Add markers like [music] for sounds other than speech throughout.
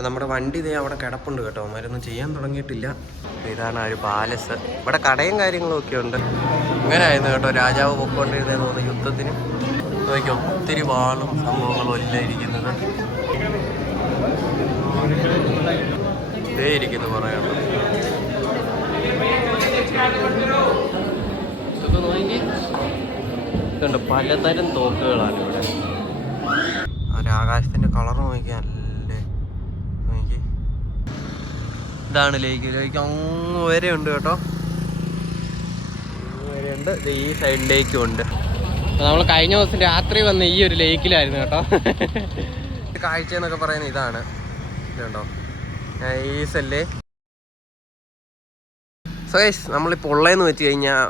അപ്പോൾ നമ്മുടെ വണ്ടി ഇതേ അവിടെ കിടപ്പുണ്ട് കേട്ടോ. അവന്മാരൊന്നും ചെയ്യാൻ തുടങ്ങിയിട്ടില്ല. ഇതാണ് ആ ഒരു പാലസ്. ഇവിടെ കടയും കാര്യങ്ങളും ഒക്കെ ഉണ്ട്. ഇങ്ങനെയായിരുന്നു കേട്ടോ രാജാവ് പൊക്കോണ്ടിരുന്നതെന്ന് തോന്നുന്നു യുദ്ധത്തിന്. നോക്കി ഒത്തിരി വാളും സംഭവങ്ങളും എല്ലാം ഇരിക്കുന്നത്. ഇതേ ഇരിക്കുന്നു പറയണം പലതരം തോക്കുകളാണ് ഇവിടെ. ആകാശത്തിന്റെ കളർ നോക്കിയാലേ നോക്കി ഇതാണ് ലേക്ക്. ലേക്ക് അങ്ങ് വരെ ഉണ്ട് കേട്ടോ. ഉണ്ട്. ഈ സൈഡിലേക്കും ഉണ്ട്. നമ്മൾ കഴിഞ്ഞ ദിവസം രാത്രി വന്ന ഈ ഒരു ലേക്കിലായിരുന്നു കേട്ടോ. കാഴ്ച എന്നൊക്കെ പറയുന്നത് ഇതാണ്. ഇതുണ്ടോ? ഈസല്ലേ സോ ഗൈസ് നമ്മളിപ്പോൾ ഉള്ളതെന്ന് വെച്ച് കഴിഞ്ഞാൽ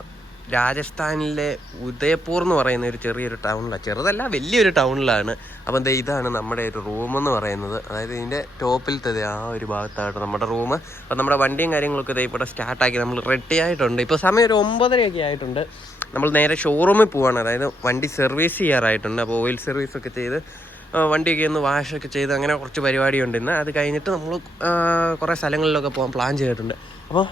രാജസ്ഥാനിലെ ഉദയപൂർ എന്ന് പറയുന്ന ഒരു ചെറിയൊരു ടൗണിലാണ് ചെറുതല്ല വലിയൊരു ടൗണിലാണ്. അപ്പം ദേ ഇതാണ് നമ്മുടെ ഒരു റൂം എന്ന് പറയുന്നത്. അതായത് ഇതിന്റെ ടോപ്പിലത്തെ ആ ഒരു ഭാഗത്തായിട്ട് നമ്മുടെ റൂം. അപ്പം നമ്മുടെ വണ്ടിയും കാര്യങ്ങളൊക്കെ ദേ ഇവിടെ സ്റ്റാർട്ടാക്കി നമ്മൾ റെഡി ആയിട്ടുണ്ട്. ഇപ്പോൾ സമയം ഒരു ഒമ്പതരയൊക്കെ ആയിട്ടുണ്ട്. നമ്മൾ നേരെ ഷോറൂമിൽ പോവാണ്. അതായത് വണ്ടി സർവീസ് ചെയ്യാറായിട്ടുണ്ട്. അപ്പോൾ ഓയിൽ സർവീസൊക്കെ ചെയ്ത് വണ്ടിയൊക്കെ ഒന്ന് വാഷൊക്കെ ചെയ്ത് അങ്ങനെ കുറച്ച് പരിപാടിയുണ്ട്. ഇന്ന് അത് കഴിഞ്ഞിട്ട് നമ്മൾ കുറേ സ്ഥലങ്ങളിലൊക്കെ പോകാൻ പ്ലാൻ ചെയ്തിട്ടുണ്ട്. അപ്പോൾ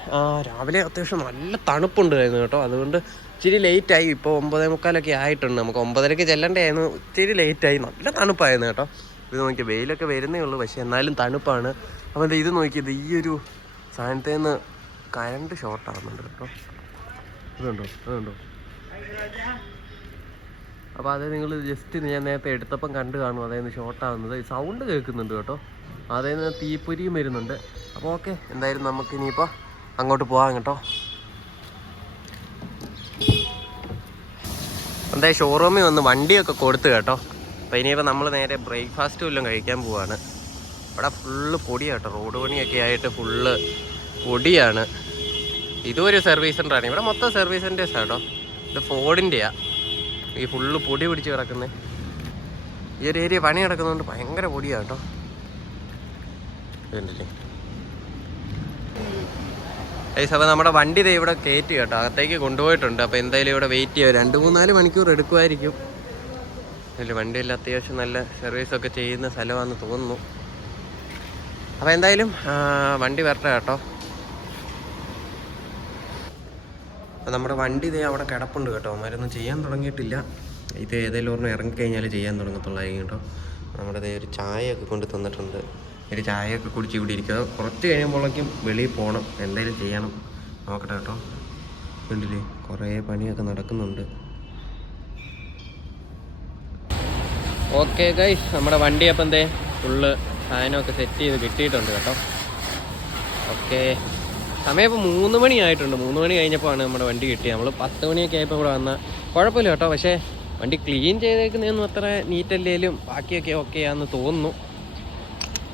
രാവിലെ അത്യാവശ്യം നല്ല തണുപ്പുണ്ടായിരുന്നു കേട്ടോ. അതുകൊണ്ട് ഇച്ചിരി ലേറ്റായി. ഇപ്പോൾ ഒമ്പതേ മുക്കാലൊക്കെ ആയിട്ടുണ്ട്. നമുക്ക് ഒമ്പതരക്ക് ചെല്ലണ്ടായിരുന്നു ഇച്ചിരി ലേറ്റായി. നല്ല തണുപ്പായിരുന്നു കേട്ടോ. ഇത് നോക്കി വെയിലൊക്കെ വരുന്നേ ഉള്ളൂ. പക്ഷേ എന്നാലും തണുപ്പാണ്. അപ്പോൾ ഇത് നോക്കിയത് ഈ ഒരു സാധനത്തിൽ നിന്ന് കറണ്ട് ഷോർട്ടാകുന്നുണ്ട് കേട്ടോ. അതുണ്ടോ അതുണ്ടോ അപ്പോൾ അത് നിങ്ങൾ ജസ്റ്റ് ഞാൻ നേരത്തെ എടുത്തപ്പം കണ്ട് കാണും. അതായത് ഷോർട്ട് ആവുന്നത്. സൗണ്ട് കേൾക്കുന്നുണ്ട് കേട്ടോ. അതായത് തീപ്പൊരിയും വരുന്നുണ്ട്. അപ്പോൾ ഓക്കെ എന്തായാലും നമുക്ക് ഇനിയിപ്പോൾ അങ്ങോട്ട് പോകാം കേട്ടോ. എന്തായാലും ഷോറൂമിൽ വന്ന് വണ്ടിയൊക്കെ കൊടുത്ത് കേട്ടോ. അപ്പോൾ ഇനിയിപ്പോൾ നമ്മൾ നേരെ ബ്രേക്ക്ഫാസ്റ്റ് വല്ലതും കഴിക്കാൻ പോവാണ്. ഇവിടെ ഫുള്ള് പൊടിയാണ് കേട്ടോ. റോഡ് പണിയൊക്കെ ആയിട്ട് ഫുള്ള് പൊടിയാണ്. ഇതും ഒരു സർവീസ് സെന്ററാണ് ഇവിടെ മൊത്തം സർവീസ് സെന്റേഴ്സാണ് കേട്ടോ. ഇത് ഫോർഡിന്റെയാണ് ഈ ഫുള്ള് പൊടി പിടിച്ച് കിടക്കുന്നത് ഈ ഒരു ഏരിയ പണി കിടക്കുന്നതുകൊണ്ട് ഭയങ്കര പൊടിയാണ് കേട്ടോ. ഇതുണ്ടല്ലേ? ഏയ്സ് അപ്പോൾ നമ്മുടെ വണ്ടി ദേ ഇവിടെ കയറ്റി കേട്ടോ. അകത്തേക്ക് കൊണ്ടുപോയിട്ടുണ്ട്. അപ്പോൾ എന്തായാലും ഇവിടെ വെയിറ്റ് ചെയ്യുക രണ്ട് മൂന്നാൽ മണിക്കൂർ എടുക്കുമായിരിക്കും. ഇല്ല വണ്ടിയെല്ലാം അത്യാവശ്യം നല്ല സർവീസൊക്കെ ചെയ്യുന്ന സ്ഥലമാണെന്ന് തോന്നുന്നു. അപ്പോൾ എന്തായാലും വണ്ടി വരട്ടെ കേട്ടോ. നമ്മുടെ വണ്ടി ഇതേ അവിടെ കിടപ്പുണ്ട് കേട്ടോ. അവന്മാരൊന്നും ചെയ്യാൻ തുടങ്ങിയിട്ടില്ല. ഇത് ഏതെങ്കിലും ഒരെണ്ണം ഇറങ്ങിക്കഴിഞ്ഞാൽ ചെയ്യാൻ തുടങ്ങത്തുള്ളായിരിക്കും കേട്ടോ. നമ്മുടെ ഇതേ ഒരു ചായയൊക്കെ കൊണ്ട് തന്നിട്ടുണ്ട്. ഒരു ചായയൊക്കെ കുടിച്ച് ഇവിടെ ഇരിക്കുക. കുറച്ച് കഴിയുമ്പോഴേക്കും വെളിയിൽ പോകണം. എന്തെങ്കിലും ചെയ്യണം. നോക്കട്ടെ കേട്ടോ. കണ്ടില്ലേ? കുറേ പണിയൊക്കെ നടക്കുന്നുണ്ട്. ഓക്കെ ഗൈസ് നമ്മുടെ വണ്ടി അപ്പം എന്തേ ഫുള്ള് സാധനമൊക്കെ സെറ്റ് ചെയ്ത് കിട്ടിയിട്ടുണ്ട് കേട്ടോ. ഓക്കെ സമയം ഇപ്പോൾ മൂന്ന് മണി ആയിട്ടുണ്ട് മൂന്ന് മണി കഴിഞ്ഞപ്പോഴാണ് നമ്മുടെ വണ്ടി കിട്ടിയത്. നമ്മൾ പത്ത് മണിയൊക്കെ ആയപ്പോൾ ഇവിടെ വന്ന. കുഴപ്പമില്ല കേട്ടോ. പക്ഷേ വണ്ടി ക്ലീൻ ചെയ്തേക്കുന്നതൊന്നും അത്ര നീറ്റല്ലേലും ബാക്കിയൊക്കെ ഓക്കെ ആണെന്ന് തോന്നുന്നു.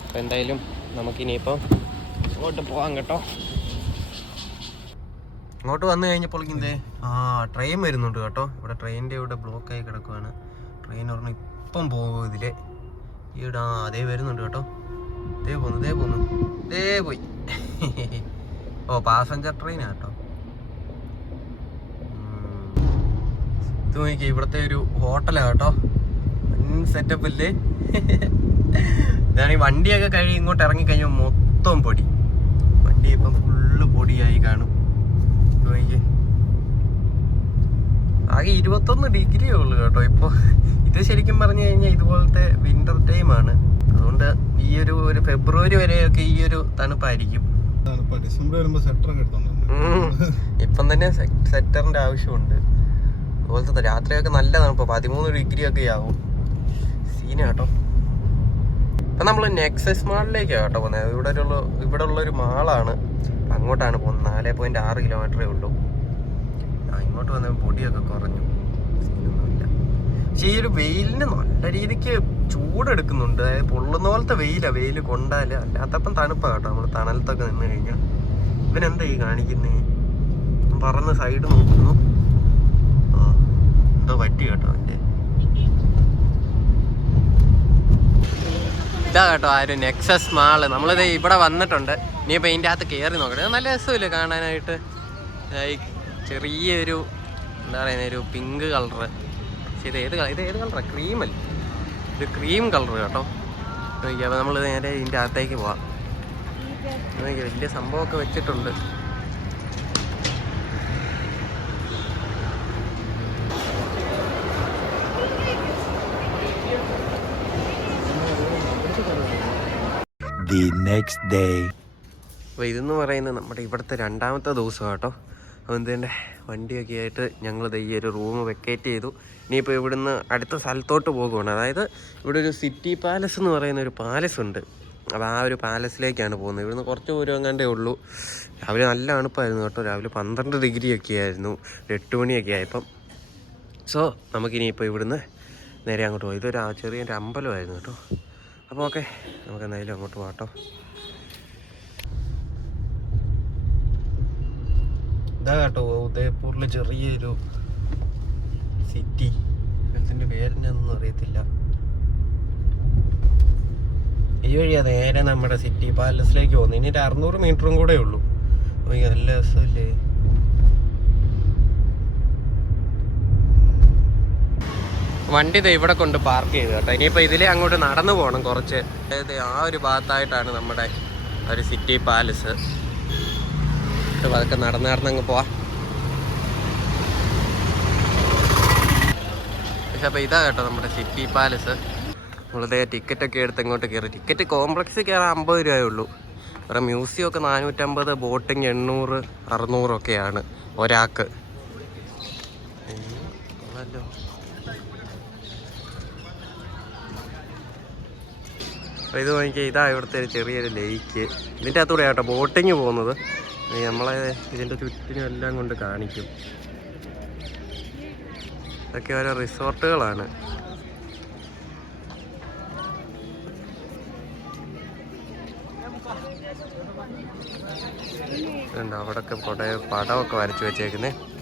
അപ്പോൾ എന്തായാലും നമുക്കിനിയിപ്പോൾ ഇങ്ങോട്ട് പോകാം കേട്ടോ. ഇങ്ങോട്ട് വന്നു കഴിഞ്ഞപ്പോൾ ഇതേ ആ ട്രെയിൻ വരുന്നുണ്ട് കേട്ടോ. ഇവിടെ ട്രെയിനിന്റെ ഇവിടെ ബ്ലോക്ക് ആയി കിടക്കുവാണ്. ട്രെയിൻ ഒരെണ്ണം ഇപ്പം പോകും ഇതിലെ. ഈടാ അതേ വരുന്നുണ്ട് കേട്ടോ. ദേ പോന്നു ദേ പോന്നു. ദേ പോയി. [laughs] ഓ പാസഞ്ചർ ട്രെയിനാ കേട്ടോ. ഉം. ഇത് നോക്കി ഇവിടുത്തെ ഒരു ഹോട്ടലാണ് കേട്ടോ. സെറ്റപ്പ് ഇല്ലേ? ഇതാണെങ്കിൽ വണ്ടിയൊക്കെ കഴുകി ഇങ്ങോട്ട് ഇറങ്ങി കഴിഞ്ഞാൽ മൊത്തം പൊടി. വണ്ടി ഇപ്പം ഫുള്ള് പൊടിയായി കാണും. ഇത് നോക്കിയേ ആകെ ഇരുപത്തൊന്ന് ഡിഗ്രിയേ ഉള്ളൂ കേട്ടോ ഇപ്പോൾ ഇത് ശരിക്കും പറഞ്ഞു കഴിഞ്ഞാൽ ഇതുപോലത്തെ വിന്റർ ടൈമാണ് അതുകൊണ്ട് ഈ ഒരു ഒരു ഫെബ്രുവരി വരെയൊക്കെ ഈ ഒരു തണുപ്പായിരിക്കും. ഇപ്പം തന്നെ സെറ്ററിന്റെ ആവശ്യമുണ്ട്. അതുപോലത്തെ രാത്രിയൊക്കെ നല്ല തണുപ്പ്. പതിമൂന്ന് ഡിഗ്രി ഒക്കെ ആവും. സീന കേട്ടോ. ഇപ്പം നമ്മൾ നെക്സസ് മാളിലേക്കാണ് കേട്ടോ പോകുന്നത് ഇവിടെ ഒരു ഇവിടെ ഉള്ള ഒരു മാളാണ് അങ്ങോട്ടാണ് പോകുന്നത് നാല് പോയിന്റ് ആറ് കിലോമീറ്ററേ ഉള്ളൂ. ഇങ്ങോട്ട് വന്ന പൊടിയൊക്കെ കുറഞ്ഞു. സീനൊന്നുമില്ല പക്ഷേ ഈ ഒരു വെയിലിന് നല്ല രീതിക്ക് ചൂടെടുക്കുന്നുണ്ട്. അതായത് പൊള്ളുന്ന പോലത്തെ വെയിലാണ് വെയിൽ കൊണ്ടാൽ അല്ലാത്തപ്പം തണുപ്പാ കേട്ടോ. നമ്മൾ തണലത്തൊക്കെ നിന്ന് കഴിഞ്ഞാൽ ഇവനെന്താ ഈ കാണിക്കുന്നേ? പറന്ന് സൈഡ് നോക്കുന്നു. ആ എന്തോ പറ്റി കേട്ടോ അവന്റെ. ഇതാ കേട്ടോ ആ ഒരു നെക്സസ് മാൾ നമ്മളിത് ഇവിടെ വന്നിട്ടുണ്ട്. ഇനിയിപ്പോൾ ഇതിന്റെ അകത്ത് കയറി നോക്കട്ടെ. നല്ല രസമില്ലേ കാണാനായിട്ട്. ചെറിയൊരു എന്താ പറയുന്ന ഒരു പിങ്ക് കളറ് ഇത് ഏത് കളർ ഇത് ഏത് കളറാണ് ക്രീമല്ലേ ഇത് ക്രീം കളർ കേട്ടോ. നോക്കിയാൽ അപ്പോൾ നമ്മൾ നേരെ ഇതിന്റെ അകത്തേക്ക് പോവാം. നോക്കിയാൽ വലിയ സംഭവമൊക്കെ വെച്ചിട്ടുണ്ട്. ദി നെക്സ്റ്റ് ഡേ അപ്പോൾ ഇതെന്ന് പറയുന്നത് നമ്മുടെ ഇവിടുത്തെ രണ്ടാമത്തെ ദിവസം കേട്ടോ. അപ്പോൾ എന്തിന്റെ വണ്ടിയൊക്കെ ആയിട്ട് ഞങ്ങൾ ഈ ഒരു റൂം വെക്കേറ്റ് ചെയ്തു. ഇനിയിപ്പോൾ ഇവിടുന്ന് അടുത്ത സ്ഥലത്തോട്ട് പോകുകയാണ് അതായത് ഇവിടെ ഒരു സിറ്റി പാലസ് എന്ന് പറയുന്ന ഒരു പാലസ് ഉണ്ട്. അപ്പോൾ ആ ഒരു പാലസിലേക്കാണ് പോകുന്നത്. ഇവിടുന്ന് കുറച്ച് ദൂരം എങ്ങാണ്ടേ ഉള്ളൂ. രാവിലെ നല്ല തണുപ്പായിരുന്നു കേട്ടോ. രാവിലെ പന്ത്രണ്ട് ഡിഗ്രി ഒക്കെ ആയിരുന്നു എട്ട് മണിയൊക്കെ ആയപ്പം. സോ നമുക്കിനിയിപ്പോൾ ഇവിടുന്ന് നേരെ അങ്ങോട്ട് പോയി ഇതൊരു ചെറിയൊരു അമ്പലമായിരുന്നു കേട്ടോ. അപ്പോൾ ഓക്കെ നമുക്ക് എന്തായാലും അങ്ങോട്ട് പോകാം ഇതാ കേട്ടോ ഉദയപൂരിലെ ചെറിയൊരു സിറ്റി അതിന്റെ പേരെന്നൊന്നും അറിയത്തില്ല. ഈ വഴിയാ നേരെ നമ്മുടെ സിറ്റി പാലസിലേക്ക് പോകുന്നത് ഇനി ഒരു അറുന്നൂറ് മീറ്ററും കൂടെ ഉള്ളൂ. നല്ല രസമല്ലേ? വണ്ടി ഇത് ഇവിടെ കൊണ്ട് പാർക്ക് ചെയ്തു കേട്ടോ. ഇനിയിപ്പോൾ ഇതിലേ അങ്ങോട്ട് നടന്നു പോകണം കുറച്ച്. അതായത് ആ ഒരു ഭാഗത്തായിട്ടാണ് നമ്മുടെ ഒരു സിറ്റി പാലസ് ഇത് അതൊക്കെ നടന്ന് നടന്നങ്ങ് പോവാം. പക്ഷെ അപ്പോൾ ഇതാ കേട്ടോ നമ്മുടെ സിറ്റി പാലസ്. നമ്മളിതേ ടിക്കറ്റൊക്കെ എടുത്ത് ഇങ്ങോട്ട് കയറി. ടിക്കറ്റ് കോംപ്ലക്സിൽ കയറാൻ അമ്പത് രൂപയേ ഉള്ളൂ. വേറെ മ്യൂസിയം ഒക്കെ നാനൂറ്റമ്പത് ബോട്ടിങ് എണ്ണൂറ് അറുന്നൂറൊക്കെയാണ് ഒരാൾക്ക്. ഇത് നോക്കിയാൽ ഇതാ ഇവിടുത്തെ ഒരു ചെറിയൊരു ലേക്ക്. ഇതിന്റെ അകത്തൂടെ ആട്ടോ ബോട്ടിങ് പോകുന്നത്. നമ്മളെ ഇതിന്റെ ചുറ്റിനും എല്ലാം കൊണ്ട് കാണിക്കും. ഇതൊക്കെ ഓരോ റിസോർട്ടുകളാണ്. അവിടെ കുറേ പടമൊക്കെ വരച്ചു വെച്ചേക്കുന്നേ.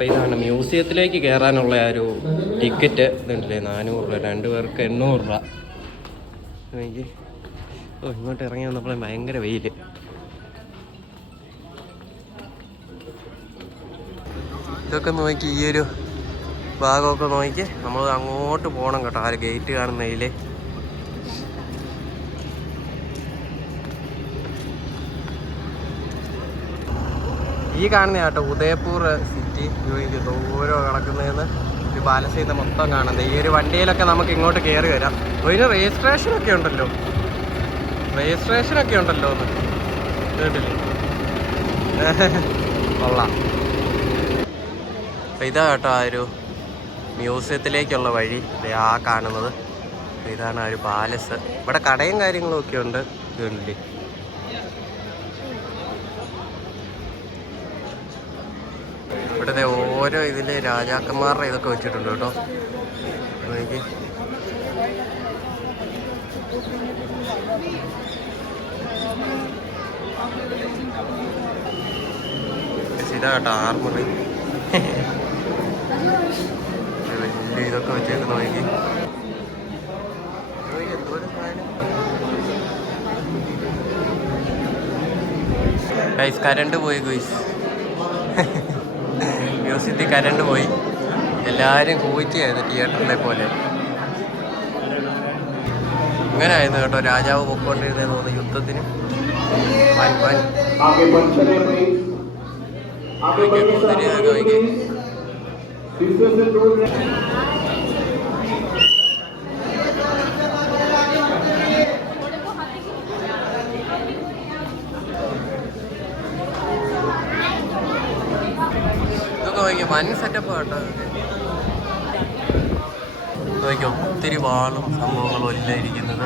അപ്പോൾ ഇതാണ് മ്യൂസിയത്തിലേക്ക് കയറാനുള്ള ആ ഒരു ടിക്കറ്റ്. ഇതുണ്ടല്ലേ നാനൂറ് രൂപ രണ്ട് പേർക്ക് എണ്ണൂറ് രൂപ. എനിക്ക് ഓ ഇങ്ങോട്ട് ഇറങ്ങി വന്നപ്പോഴേ ഭയങ്കര വെയിൽ ഇതൊക്കെ നോക്കി ഈയൊരു ഭാഗമൊക്കെ നോക്കി. നമ്മൾ അങ്ങോട്ട് പോകണം കേട്ടോ ആ ഒരു ഗേറ്റ് കാണുന്നതിൽ ഈ കാണുന്ന കേട്ടോ ഉദയപൂർ സിറ്റി ദൂരം കിടക്കുന്നതെന്ന് ഈ നിന്ന് മൊത്തം കാണുന്നത്. ഈ ഒരു വണ്ടിയിലൊക്കെ നമുക്ക് ഇങ്ങോട്ട് കയറി വരാം. അതിന് രജിസ്ട്രേഷനൊക്കെ ഉണ്ടല്ലോ. രജിസ്ട്രേഷൻ ഒക്കെ ഉണ്ടല്ലോ ഒന്ന് കേട്ടില്ലേ? [laughs] കൊള്ളാം. അപ്പോൾ ഇതാ കേട്ടോ ആ ഒരു മ്യൂസിയത്തിലേക്കുള്ള വഴി. ആ കാണുന്നത്. ഇതാണ് ആ ഒരു പാലസ്. ഇവിടെ കടയും കാര്യങ്ങളും ഒക്കെ ഉണ്ട്. ഇതുണ്ടല്ലേ ഇവിടുത്തെ ഓരോ ഇതിൽ രാജാക്കന്മാരുടെ ഇതൊക്കെ വെച്ചിട്ടുണ്ട് കേട്ടോ. എനിക്ക് ഇതാ ആർമറി വലിയ ഇതൊക്കെ വെച്ചേക്കുന്നു എനിക്ക് ഗൈസ് കരണ്ട് പോയി ഗൈസ് സിറ്റി കരണ്ട് പോയി എല്ലാവരും കൂറ്റിയായിരുന്നു തിയേറ്ററിനെ പോലെ. ഇങ്ങനെ കേട്ടോ രാജാവ് പൊക്കൊണ്ടിരുന്നതെന്ന് തോന്നുന്നു യുദ്ധത്തിന്. വൻ വൻ കുതിരയൊക്കെ വയ്ക്കുക സെറ്റപ്പ് ഒത്തിരി വാളും സംഭവങ്ങളും എല്ലാം ഇരിക്കുന്നത്.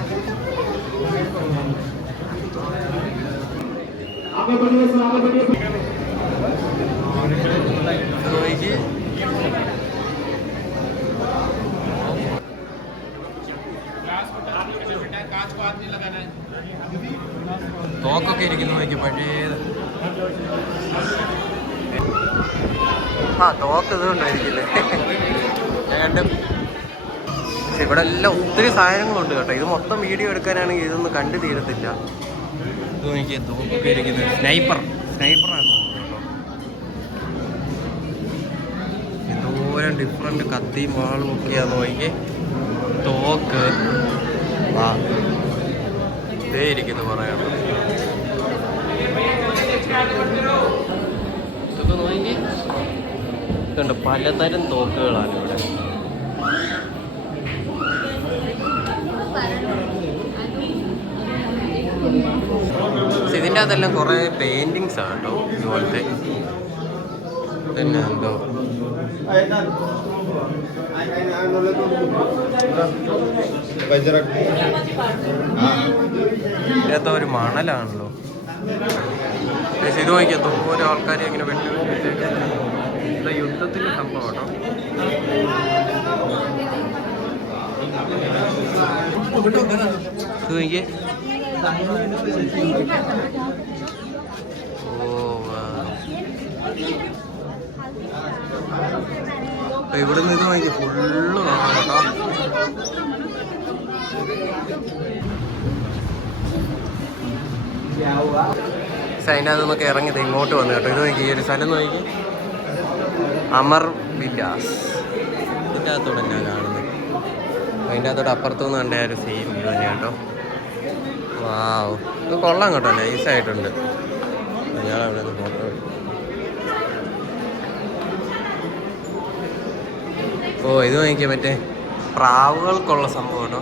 തോക്കൊക്കെ ഇരിക്കുന്നു നോക്കി പഴയത് ആ തോത്തത് കൊണ്ടായിരിക്കില്ലേ ഞാൻ പക്ഷെ ഇവിടെ എല്ലാം ഒത്തിരി സാധനങ്ങളുണ്ട് കേട്ടോ. ഇത് മൊത്തം വീഡിയോ എടുക്കാനാണെങ്കിൽ ഇതൊന്നും കണ്ടു തീരത്തില്ല. ഇത് നോക്കിയേ തോക്കൊക്കെ ഇരിക്കുന്നത് സ്നൈപ്പർ സ്നൈപ്പറാണ് എന്തോരം ഡിഫറെന്റ് കത്തിയും വാളും ഒക്കെയാന്ന് നോക്കി തോക്ക്. വാ. ഇതേ ഇരിക്കുന്നു പറയണം ഇതൊക്കെ നോക്കിയേ. ഇതുണ്ട് പലതരം തോക്കുകളാണ് ഇവിടെ. ഇതിന്റെ അകത്തെല്ലാം കുറേ പെയിന്റിങ്സ് ആണ് കേട്ടോ ഇതുപോലത്തെ. പിന്നെ എന്തോ. ഇതിനകത്ത് ഒരു മണലാണല്ലോ. ഇത് നോക്കിയാൽ ഓരോ ആൾക്കാരെ ഇങ്ങനെ വെട്ടി വെട്ടിയിട്ട് ഇത് യുദ്ധത്തിന്റെ സംഭവം കേട്ടോ. നോക്കിയേ. ഓ. അപ്പൊ ഇവിടുന്ന് ഇത് നോക്കി ഫുള്ള് കാണാം കേട്ടോ. സൈനാഥ് അതിനകത്ത് ഇറങ്ങിയത് ഇങ്ങോട്ട് വന്നു കേട്ടോ. ഇത് നോക്കി ഈ ഒരു സ്ഥലം നോക്കി അമർ വിലാസ് ഇതിന്റെ അകത്തോടെ ഞാൻ കാണുന്നത് അതിന്റെ അകത്തോടെ അപ്പുറത്തുനിന്ന് കണ്ട ഒരു സെയിം ഇത് തന്നെ കേട്ടോ. വാവ് ഇത് കൊള്ളാം കേട്ടോ നൈസായിട്ടുണ്ട് ഞാൻ അവിടെ നിന്ന് ഫോട്ടോ ഓ ഇത് വാങ്ങിക്കാൻ മറ്റേ? പ്രാവുകൾക്കുള്ള സംഭവം കേട്ടോ.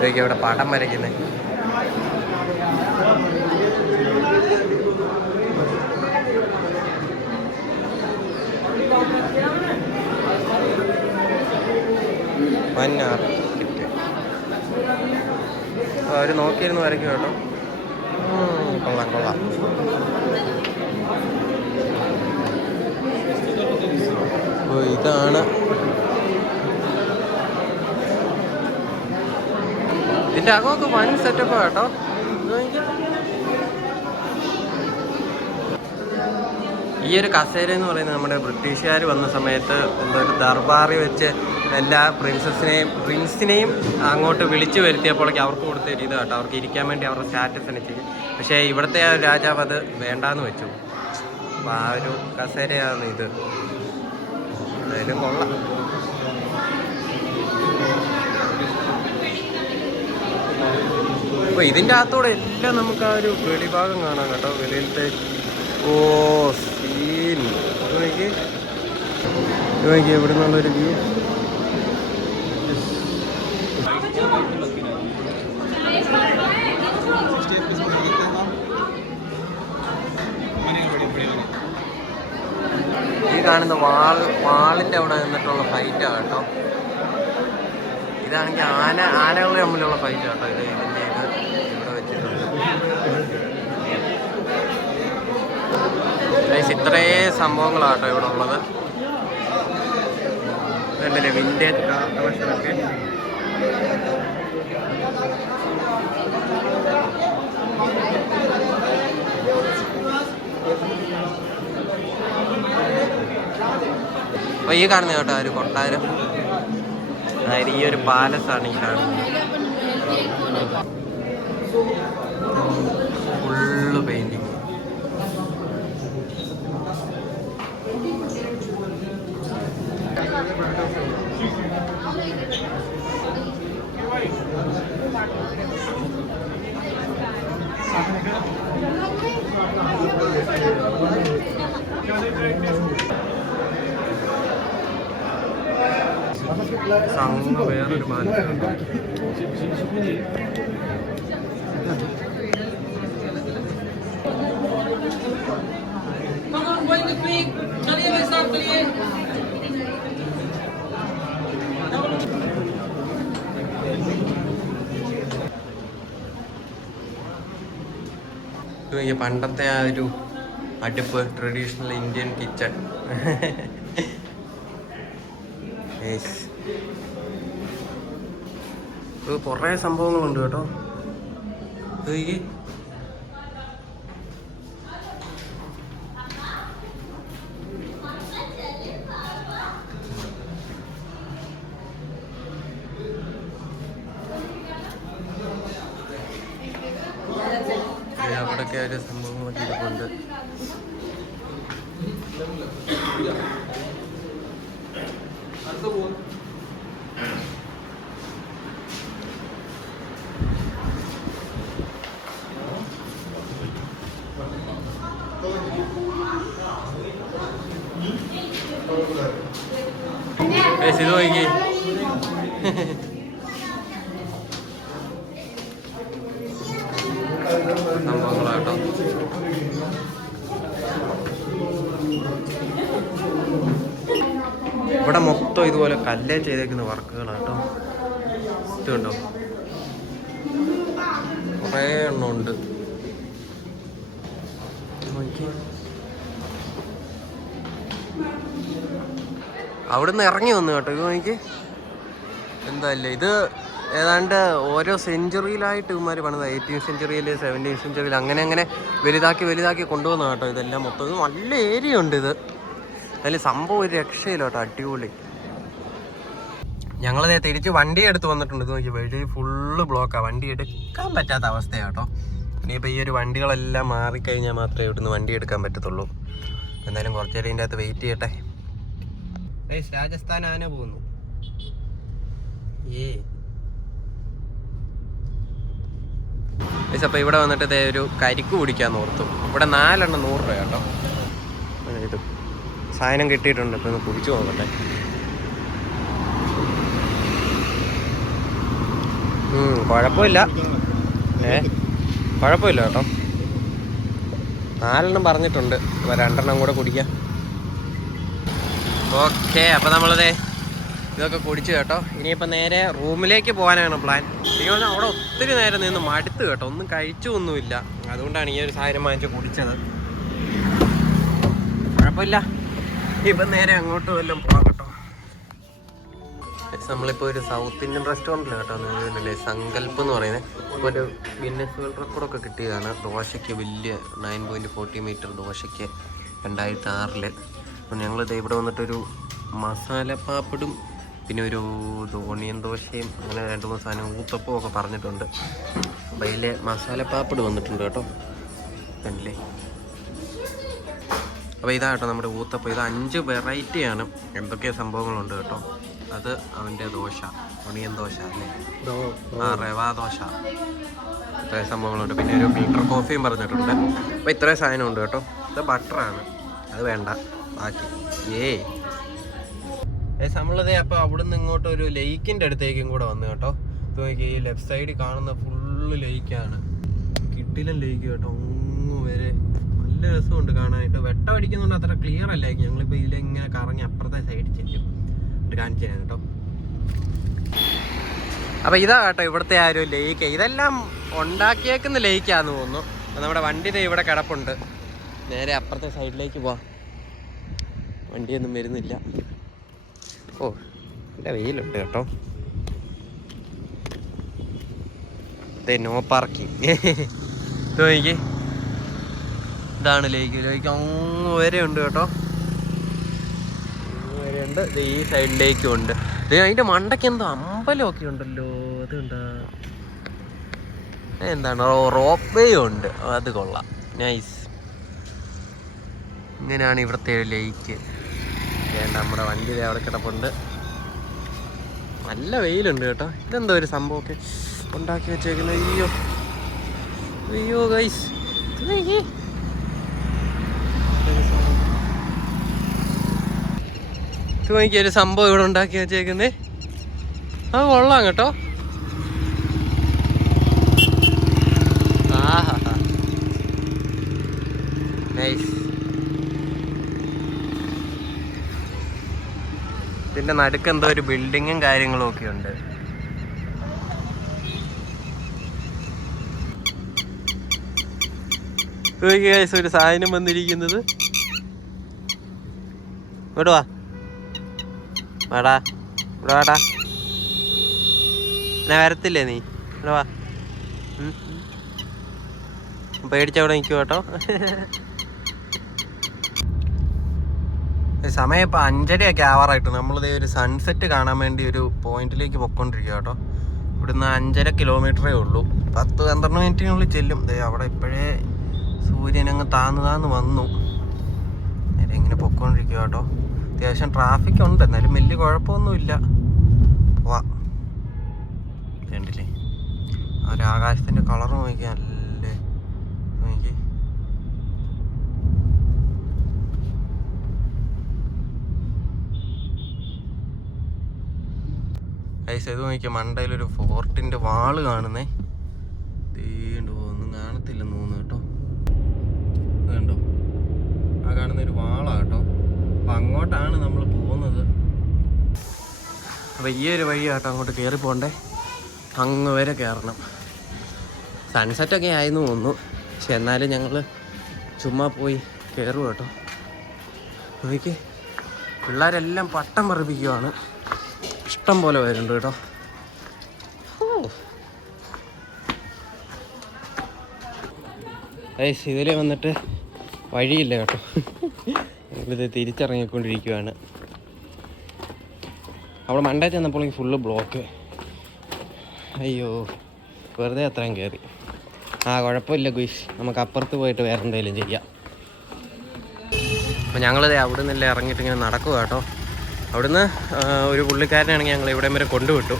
ഇതൊക്കെ അവിടെ പടം വരയ്ക്കുന്നത് അവർ നോക്കിയിരുന്നു വരയ്ക്കും കേട്ടോ. കൊള്ളാം കൊള്ളാം. അപ്പോൾ ഇതാണ് ഇതിന്റെ അകമൊക്കെ വൻ സെറ്റപ്പ് കേട്ടോ. ഈ ഒരു കസേര എന്ന് പറയുന്നത് നമ്മുടെ ബ്രിട്ടീഷുകാർ വന്ന സമയത്ത് എന്തോ ഒരു ദർബാറി വെച്ച് എല്ലാ പ്രിൻസസിനെയും പ്രിൻസിനെയും അങ്ങോട്ട് വിളിച്ചു വരുത്തിയപ്പോഴേക്ക് അവർക്ക് കൊടുത്ത ഒരു ഇത് കേട്ടോ. അവർക്ക് ഇരിക്കാൻ വേണ്ടി അവരുടെ സ്റ്റാറ്റസ് അനുസരിച്ച് പക്ഷേ ഇവിടുത്തെ ആ രാജാവ് അത് വേണ്ടാന്ന് വെച്ചു. അപ്പോൾ ആ ഒരു കസേരയാണ് ഇത്. എന്തായാലും കൊള്ളാം. അപ്പോൾ ഇതിന്റെ അകത്തൂടെ എല്ലാം നമുക്ക് ആ ഒരു വെളിഭാഗം കാണാം കേട്ടോ വെളിയിലത്തെ ഓ സീൻ നോക്കി നോക്കി ഇവിടെ നിന്നുള്ളൊരു വ്യൂ ഈ കാണുന്ന വാൾ വാളിന്റെ അവിടെ നിന്നിട്ടുള്ള ഫൈറ്റാണ് കേട്ടോ. ഇതാണെങ്കിൽ ആന ആനകൾ തമ്മിലുള്ള ഫൈറ്റാണ് കേട്ടോ ഇത് ഇതിന്റെ ഇത് ഇവിടെ വെച്ചിട്ടുണ്ട് ഗൈസ് ഇത്രേ സംഭവങ്ങളാട്ടോ ഇവിടെ ഉള്ളത്. കണ്ടില്ലേ വിന്റേജ് ഈ കാണുന്ന കേട്ടോ ഒരു കൊട്ടാരം. അതായത് ഈ ഒരു പാലസാണ് ഈ കാണുന്നത്. ഫുള്ള് പെയിന്റിങ് അങ്ങ് വേറൊരു നോക്കിയേ, പണ്ടത്തെ ആ ഒരു അടുപ്പ് ട്രഡീഷണൽ ഇന്ത്യൻ കിച്ചൺ കുറേ സംഭവങ്ങളുണ്ട് കേട്ടോ. ഇത് ഈ സംഭവങ്ങളൊക്കെ ഇരിപ്പുണ്ട്. ഏയ് സിധു നോക്കി സംഭവങ്ങളാട്ടോ ഇവിടെ മൊത്തം ഇതുപോലെ കല്ലേ ചെയ്തേക്കുന്ന വർക്കുകളാണ് കേട്ടോ. ഇതുണ്ടോ? കുറേ എണ്ണം ഉണ്ട്. അവിടുന്ന് ഇറങ്ങി വന്നു കേട്ടോ ഇത് നോക്കി. എന്താല്ലേ ഇത് ഏതാണ്ട് ഓരോ സെഞ്ചുറിയിലായിട്ട് ഇവന്മാർ പണിത. എയ്റ്റീൻ സെഞ്ചുറിയിൽ സെവന്റീൻ സെഞ്ചുറിയിൽ അങ്ങനെ അങ്ങനെ വലുതാക്കി വലുതാക്കി കൊണ്ടുവന്ന കേട്ടോ ഇതെല്ലാം മൊത്തം. നല്ല ഏരിയ ഉണ്ട് ഇത്. അതിൽ സംഭവം ഒരു രക്ഷയില്ല കേട്ടോ അടിപൊളി. ഞങ്ങളതേ തിരിച്ച് വണ്ടി എടുത്ത് വന്നിട്ടുണ്ട്. നോക്കി വഴി ഫുള്ള് ബ്ലോക്കാണ് വണ്ടി എടുക്കാൻ പറ്റാത്ത അവസ്ഥയാണ് കേട്ടോ. ഇനിയിപ്പോൾ ഈ ഒരു വണ്ടികളെല്ലാം മാറിക്കഴിഞ്ഞാൽ മാത്രമേ ഇവിടുന്ന് വണ്ടി എടുക്കാൻ പറ്റത്തുള്ളൂ. എന്തായാലും കുറച്ച് നേരം ഇതിന്റെ അകത്ത് വെയിറ്റ് ചെയ്യട്ടെ. രാജസ്ഥാൻ ആന പോകുന്നു ഏ അപ്പോൾ ഇവിടെ വന്നിട്ട് ഒരു കരിക്ക് കുടിക്കാൻ ഓർത്തു. ഇവിടെ നാലെണ്ണം നൂറ് രൂപ കേട്ടോ. ഇത് സാധനം കിട്ടിയിട്ടുണ്ട്. ഇപ്പം ഒന്ന് കുടിച്ചു നോക്കട്ടെ. കുഴപ്പമില്ല. ഏ? കുഴപ്പമില്ല കേട്ടോ. നാലെണ്ണം പറഞ്ഞിട്ടുണ്ട്. അപ്പോൾ രണ്ടെണ്ണം കൂടെ കുടിക്കാം. ഓക്കെ അപ്പോൾ നമ്മളത് ഇതൊക്കെ കുടിച്ചു കേട്ടോ. ഇനിയിപ്പോൾ നേരെ റൂമിലേക്ക് പോകാനാണ് പ്ലാൻ. എനിക്ക് പറഞ്ഞാൽ അവിടെ ഒത്തിരി നേരം നിന്ന് മടുത്ത് കേട്ടോ. ഒന്നും കഴിച്ചു ഒന്നുമില്ല അതുകൊണ്ടാണ് ഈ ഒരു സാധനം വാങ്ങിച്ച് കുടിച്ചത്. കുഴപ്പമില്ല. ഇപ്പം നേരെ അങ്ങോട്ട് വല്ലതും നമ്മളിപ്പോൾ ഒരു സൗത്ത് ഇന്ത്യൻ റെസ്റ്റോറന്റിൽ കേട്ടോ നിങ്ങളില്ലേ സങ്കല്പ് എന്ന് പറയുന്നത് ഇപ്പോൾ ഒരു ഗിന്നസ് വേൾഡ് റെക്കോർഡൊക്കെ കിട്ടിയതാണ്. ദോശയ്ക്ക് വലിയ നയൻ പോയിന്റ് ഫോർട്ടി മീറ്റർ ദോശയ്ക്ക് രണ്ടായിരത്തി ആറിൽ അപ്പോൾ ഞങ്ങളിത് ഇവിടെ വന്നിട്ടൊരു മസാല പാപ്പടും പിന്നെ ഒരു ഓണിയൻ ദോശയും അങ്ങനെ രണ്ട് മൂന്ന് സാധനം ഊത്തപ്പവും ഒക്കെ പറഞ്ഞിട്ടുണ്ട്. അപ്പോൾ അതിലെ മസാല പാപ്പട് വന്നിട്ടുണ്ട് കേട്ടോ. കണ്ടില്ലേ? അപ്പോൾ ഇതാ കേട്ടോ നമ്മുടെ ഊത്തപ്പം. ഇത് അഞ്ച് വെറൈറ്റിയാണ് എന്തൊക്കെ സംഭവങ്ങളുണ്ട് കേട്ടോ. അത് അവന്റെ ദോശ ഒണിയൻ ദോശ അല്ലേ? ആ റവ ദോശ. ഇത്രയും സംഭവങ്ങളുണ്ട്. പിന്നെ ഒരു ഫിൽട്ടർ കോഫിയും പറഞ്ഞിട്ടുണ്ട്. അപ്പോൾ ഇത്രയും സാധനമുണ്ട് കേട്ടോ. ഇത് ബട്ടറാണ്. അത് വേണ്ട. ബാക്കി. ഏ. ഏ നമ്മളിതേ അപ്പോൾ അവിടെ നിന്ന് ഇങ്ങോട്ട് ഒരു ലേക്കിന്റെ അടുത്തേക്കും കൂടെ വന്നു കേട്ടോ. ഇത് നോക്കി ഈ ലെഫ്റ്റ് സൈഡിൽ കാണുന്ന ഫുള്ള് ലേക്കാണ്. കിട്ടിലും ലേക്ക് കേട്ടോ. ഒന്നും വരെ. നല്ല രസമുണ്ട് കാണാനായിട്ട്. വെട്ടം അടിക്കുന്നതുകൊണ്ട് അത്ര ക്ലിയർ അല്ലായിരിക്കും ഞങ്ങളിപ്പോൾ ഇതിലിങ്ങനെ കറങ്ങി അപ്പുറത്തെ സൈഡിൽ ചെല്ലും കാണിച്ചു തരാം കേട്ടോ. അപ്പോൾ ഇതാ കേട്ടോ ഇവിടുത്തെ ആ ഒരു ലേക്ക്. ഇതെല്ലാം ഉണ്ടാക്കിയേക്കുന്ന ലേക്കാന്ന് തോന്നുന്നു. നമ്മുടെ വണ്ടി ഇവിടെ കിടപ്പുണ്ട്. നേരെ അപ്പുറത്തെ സൈഡിലേക്ക് പോവാം. വണ്ടിയൊന്നും വരുന്നില്ല. ഓ നല്ല വെയിലുണ്ട് കേട്ടോ. നോ പാർക്കിംഗ് തോന്നിക്ക് നോക്കി ഇതാണ് ലേക്ക്. ലേക്ക് അങ്ങ് വരെ ഉണ്ട് കേട്ടോ. അങ്ങ് വരെ ഉണ്ട് ദേ ഈ സൈഡിലേക്കും ഉണ്ട് ദേ അതിന്റെ മണ്ടയ്ക്ക് എന്തോ അമ്പലമൊക്കെ ഉണ്ടല്ലോ. അതുണ്ട്? എന്താണ്? റോപ്പ് വേ ഉണ്ട്. അത് കൊള്ളാം. നൈസ്. ഇങ്ങനെയാണ് ഇവിടുത്തെ ലേക്ക്. നമ്മുടെ വണ്ടി അവിടെ കിടപ്പുണ്ട്. നല്ല വെയിലുണ്ട് കേട്ടോ. ഇതെന്തോ ഒരു സംഭവമൊക്കെ ഉണ്ടാക്കി വെച്ചേക്കുന്നത് അയ്യോ. അയ്യോ ഗൈസ് ഇത് ഒരു സംഭവം ഇവിടെ ഉണ്ടാക്കി വെച്ചേക്കുന്നേ. അത് കൊള്ളാം കേട്ടോ. ആഹാ. നൈസ് എന്തോ ഒരു ബിൽഡിങ്ങും കാര്യങ്ങളും ഒക്കെ ഉണ്ട്. ഒരു സാധനം വന്നിരിക്കുന്നത്. ഇങ്ങോട്ട് വാ. വാടാ. ഇവിടെ വാടാ. ഞാൻ വരത്തില്ലേ നീ? ഇവിടെ വാ. പേടിച്ചവിടെ നിൽക്കും കേട്ടോ. സമയം ഇപ്പം അഞ്ചരയൊക്കെ ആവാറായിട്ട്. നമ്മളിതേ ഒരു സൺസെറ്റ് കാണാൻ വേണ്ടി ഒരു പോയിന്റിലേക്ക് പൊക്കോണ്ടിരിക്കുക കേട്ടോ. ഇവിടുന്ന് അഞ്ചര കിലോമീറ്ററേ ഉള്ളൂ. പത്ത് പന്ത്രണ്ട് മിനിറ്റിനുള്ളിൽ ചെല്ലും. ദേ അവിടെ ഇപ്പോഴേ സൂര്യൻ അങ്ങ് താന്ന് താന്ന് വന്നു. നേരെ ഇങ്ങനെ പൊക്കോണ്ടിരിക്കുക കേട്ടോ. അത്യാവശ്യം ട്രാഫിക് ഉണ്ട് എന്നാലും വലിയ കുഴപ്പമൊന്നുമില്ല. പോവാം. കണ്ടില്ലേ? ഒരു ആകാശത്തിന്റെ കളർ നോക്കിയാൽ നല്ല? നോക്കി. ഐസ് ഇത് മണ്ടയിലൊരു ഫോർട്ടിന്റെ വാൾ കാണുന്നേ. തീണ്ടു ഒന്നും കാണത്തില്ലെന്ന് തോന്നുന്നു കേട്ടോ. ഇത് കണ്ടോ? ആ കാണുന്ന ഒരു വാളാ കേട്ടോ. അപ്പം അങ്ങോട്ടാണ് നമ്മൾ പോകുന്നത്. അപ്പോൾ ഈ ഒരു വഴി കേട്ടോ അങ്ങോട്ട് കയറി പോകണ്ടേ അങ്ങ് വരെ കയറണം സൺസെറ്റൊക്കെ ആയിരുന്നു തോന്നുന്നു. പക്ഷെ എന്നാലും ഞങ്ങൾ ചുമ്മാ പോയി കയറും കേട്ടോ. നോക്കി പിള്ളേരെല്ലാം പട്ടം പറപ്പിക്കുവാണ്. ഇഷ്ടം പോലെ വരുന്നുണ്ട് കേട്ടോ. ഇതിൽ വന്നിട്ട് വഴിയില്ല കേട്ടോ. ഇത് തിരിച്ചിറങ്ങിക്കൊണ്ടിരിക്കുകയാണ് അവിടെ മണ്ടേ ചെന്നപ്പോൾ ഫുള്ള് ബ്ലോക്ക് അയ്യോ വെറുതെ അത്രയും കയറി ആ കുഴപ്പമില്ല ഗുയിഷ് നമുക്ക് അപ്പുറത്ത് പോയിട്ട് വേറെ എന്തെങ്കിലും ചെയ്യാം. അപ്പോൾ ഞങ്ങളിത് അവിടെ നിന്നല്ലേ ഇറങ്ങിയിട്ട് ഇങ്ങനെ നടക്കുക കേട്ടോ. അവിടുന്ന് ഒരു പുള്ളിക്കാരനാണെങ്കിൽ ഞങ്ങൾ ഇവിടം വരെ കൊണ്ടുവിട്ടു.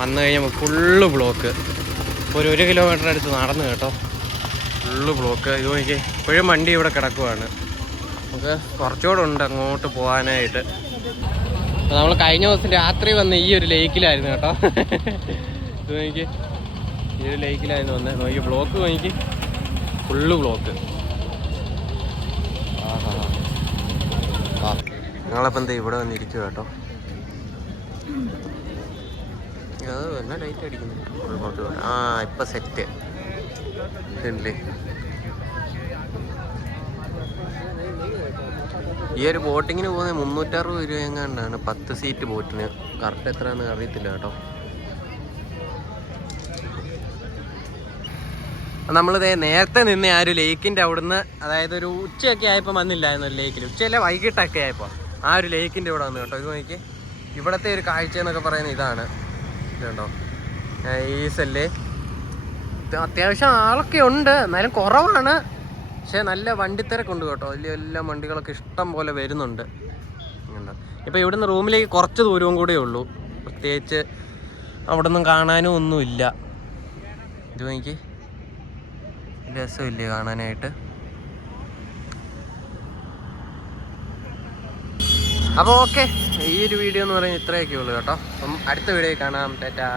വന്നു കഴിഞ്ഞപ്പോൾ ഫുള്ള് ബ്ലോക്ക് ഒരു ഒരു കിലോമീറ്റർ അടുത്ത് നടന്നു കേട്ടോ. ഫുള്ള് ബ്ലോക്ക് ഇത് നോക്കി ഇപ്പോഴും വണ്ടി ഇവിടെ കിടക്കുവാണ്. നമുക്ക് കുറച്ചുകൂടെ ഉണ്ട് അങ്ങോട്ട് പോകാനായിട്ട്. നമ്മൾ കഴിഞ്ഞ ദിവസം രാത്രി വന്ന് ഈ ഒരു ലേക്കിലായിരുന്നു കേട്ടോ. ഇത് നോക്കി ഈ ഒരു ലേക്കിലായിരുന്നു വന്നത് നോക്കി ബ്ലോക്ക് നോക്കി ഫുള്ള് ബ്ലോക്ക് ഞങ്ങളപ്പം എന്താ ഇവിടെ വന്നിരിക്കുക കേട്ടോ. ആ ഇപ്പം സെറ്റ് ഉണ്ടല്ലേ ഈ ഒരു ബോട്ടിങ്ങിന് പോകുന്നത് മുന്നൂറ്ററുപത് രൂപ എങ്ങാണ്ടാണ് പത്ത് സീറ്റ് ബോട്ടിന്. കറക്റ്റ് എത്രയാണെന്ന് അറിയത്തില്ല കേട്ടോ. നമ്മളിത് നേരത്തെ നിന്ന് ആ ഒരു ലേക്കിന്റെ അവിടുന്ന് അതായത് ഒരു ഉച്ചയൊക്കെ ആയപ്പോൾ വന്നില്ലായിരുന്നു ലേക്കിൽ ഉച്ചയല്ല വൈകിട്ടൊക്കെ ആയപ്പോൾ ആ ഒരു ലേക്കിന്റെ ഇവിടെ വന്നു കേട്ടോ. ഇത് നോക്കി ഇവിടുത്തെ ഒരു കാഴ്ച എന്നൊക്കെ പറയുന്നത് ഇതാണ്. കേട്ടോ ഈ ഈസല്ലേ ഇത് അത്യാവശ്യം ആളൊക്കെ ഉണ്ട്. എന്നാലും കുറവാണ്. പക്ഷേ നല്ല വണ്ടിത്തിരക്കുണ്ട് കേട്ടോ വലിയ എല്ലാ വണ്ടികളൊക്കെ ഇഷ്ടം പോലെ വരുന്നുണ്ട്. ഇപ്പോൾ ഇവിടുന്ന് റൂമിലേക്ക് കുറച്ച് ദൂരവും കൂടെ ഉള്ളൂ. പ്രത്യേകിച്ച് അവിടെ നിന്നും കാണാനും ഒന്നുമില്ല. ഇത് എനിക്ക് രസമില്ല കാണാനായിട്ട്? അപ്പോൾ ഓക്കെ ഈ ഒരു വീഡിയോ എന്ന് പറയുന്നത് ഇത്രയൊക്കെ ഉള്ളൂ കേട്ടോ. അപ്പം അടുത്ത വീഡിയോ കാണാം. ടാറ്റാ.